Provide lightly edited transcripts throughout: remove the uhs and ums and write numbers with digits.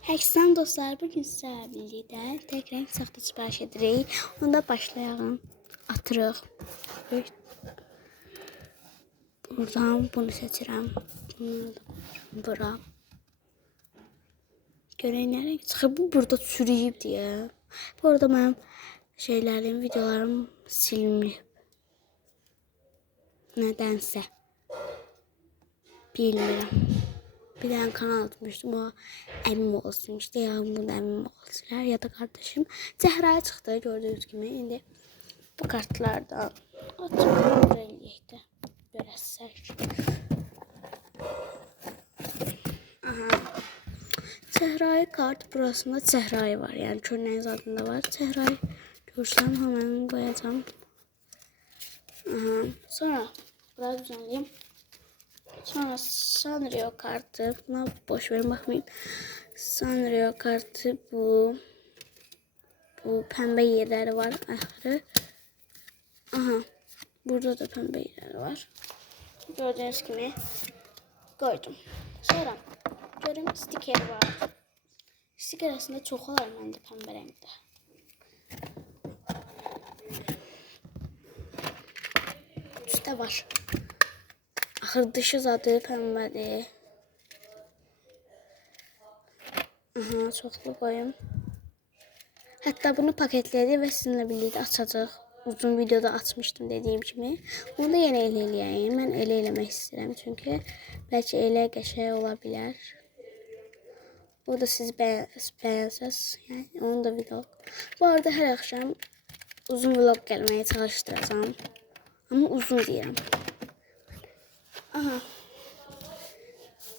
Herkese dostlar, bugün sizlerle birlikte tek renk saxta sipariş edirik. Onda başlayalım. Atırıq. Buradan bunu seçirəm. Bunu bura. Görək nə renk çıxır. Bu burada çürüyüb deyə. Bu arada mənim şeylərim, videolarım silinib. Nədənsə. Bilmirəm. Bir tane kanal atmıştım, o əmim olsun işte, ya bunu əmim olsunlar ya da kardeşim. Zehra'ya çıktı gördüğünüz gibi. Şimdi bu kartlardan açalım eləyəkdə görəsək. Aha. Zehra'yı kart burasında Zehra'yı var, yani çölneğin adında var. Zehra'yı görsem hemen koyacağım. Aha. Sonra buraya düzenleyeyim. Sonra Sanrio kartı, buna boş verin bakmayın. Sanrio kartı bu pembe yerleri var ahırı. Aha, burada da pembe yerleri var. Gördüğünüz gibi koydum. Sonra görün stiker var. Stiker aslında çok var bende pembe renkte. Üstte var. Ahır dışı zaten pembedir. Aha, çoxlu koyum. Hatta bunu paketledi ve sizinle birlikte açacaq. Uzun videoda açmıştım dediğim gibi. Onu da yine elə eləyəyim. Mən elə eləmək istəyirəm çünki bəlkə elə qəşəng ola bilər. O da siz bəyənsəz, yəni onu da video. Bu arada hər axşam uzun vlog gəlməyə çalışdıracağam. Ama uzun deyirəm. Aha.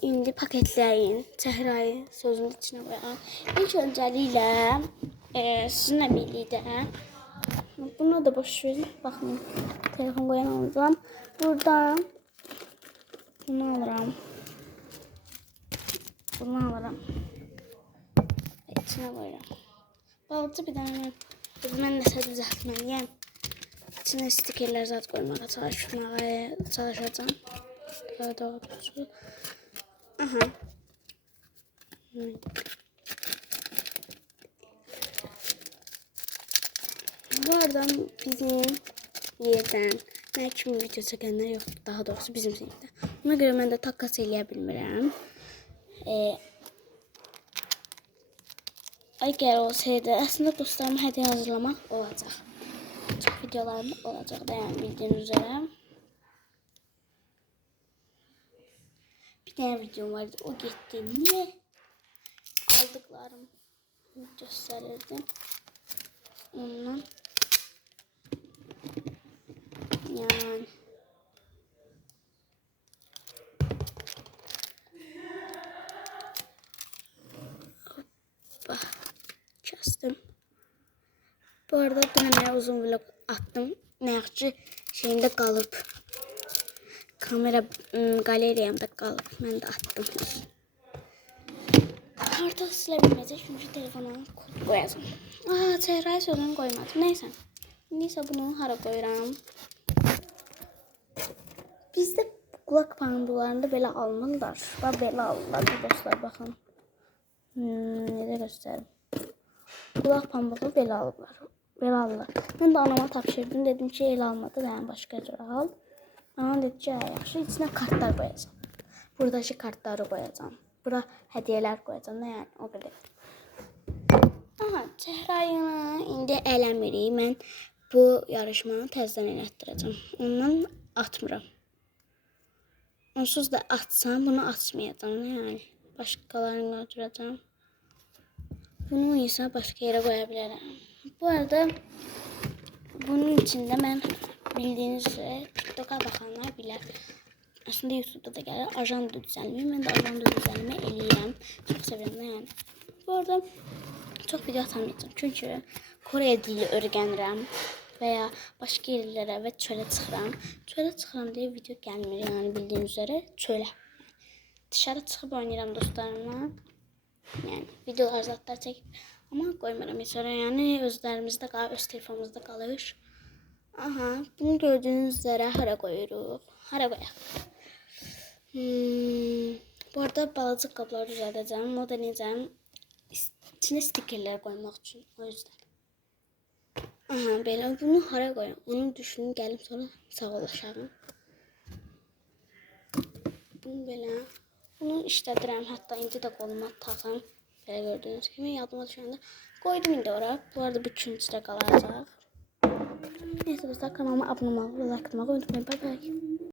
İndi paketləyin. Zehra'yı sözün içine koyalım. İlk öncəliklə sizinle birlikte bunu da boş verin. Bakın telefon koyan alacağım. Buradan bunu alırım. Bunu alırım. İçine koyuram. Balıcı bir tane mən nəsə düzəltməliyəm. İçine stikerler zat koymaya çalışacağım. Daha doğrusu. Aha. Bu arada bizim yerden ne kimi video çekenler yoktu, daha doğrusu bizim sinifdə. Ona göre mən də takkas eləyə bilmirəm. Əgər olsaydı, aslında dostlarıma hediye hazırlamaq olacaq. Çok videolarım olacaq da, yani bildiğiniz üzere. Bir tane videom vardı, o gitti. Niye? Aldıklarım gösterirdim. Ondan. Yani. Hoppa. Kestim. Bu arada dün uzun vlog attım. Ne yaxşı şeyinde kalıp. Kamera galeriyamda kalıp. Ben de attım. Kartı silebilmeyecek çünkü telefona koyacağım. Zehra'ya sözünü koymadım. Neyse bunu hara koyuram. Bizde kulak pamuklarında böyle almalılar. Bak böyle alırlar dostlar, bakın. Nerede göstereyim. Kulak pamuğu böyle alırlar. Böyle alırlar. Ben de anama tapşırdım. Dedim ki el almadı. Yani başka yere al. Anam dedi ki yaxşı, içine kartlar koyacağım. Buradaki kartları koyacağım. Bura hediyeler koyacağım. Ne yani o kadar. Aha, Zehra'yı indi eləmirik. Mən bu yarışmanı təzədən elətdirəcəm. Ondan atmıram. Onsuz da atsam bunu açmayacağım. Yani başkalarını götüreceğim. Bunu ise başka yere koyabilirim. Bu arada bunun içinde ben bildiğiniz üzere TikTok'a bakanlar bilər. Aslında YouTube'da da gelir. Ajanda düzenleme. Ben de ajanda düzenleme eləyirəm. Çok seviyorum yani. Bu arada çok video atamayacağım. Çünkü Kore dili öyrənirəm veya başka yerlere ve çöle çıxıram. Çöle çıxıram diye video gelmiyor yani bildiğiniz üzere çöle. Dışarı çıxıb oynayıram dostlarımla. Yani videolar zaten çekip ama koymaram sonra, yani özlerimizde kalır, öz telefonumuzda kalır. Aha, bunu gördüğünüz üzere hara koyuyoruz. Hara koyaq. Bu arada balacık qablar düzəldəcəm. O da necə? içine stikerler koymaq üçün. O yüzden. Aha, belə bunu hara qoyam? Onu düşünün, gəlim sonra sağollaşarım. Bunu belə. Bunu işlədirəm. Hətta indi də qoluma taxım. Belə gördüyünüz kimi yadıma düşəndə qoydum indi ora. Bu arada bu üçüncüdə qalacaq. Neyse dostlar, kanalıma abunə olmağı ve like atmağı unutmayın. Bye bye.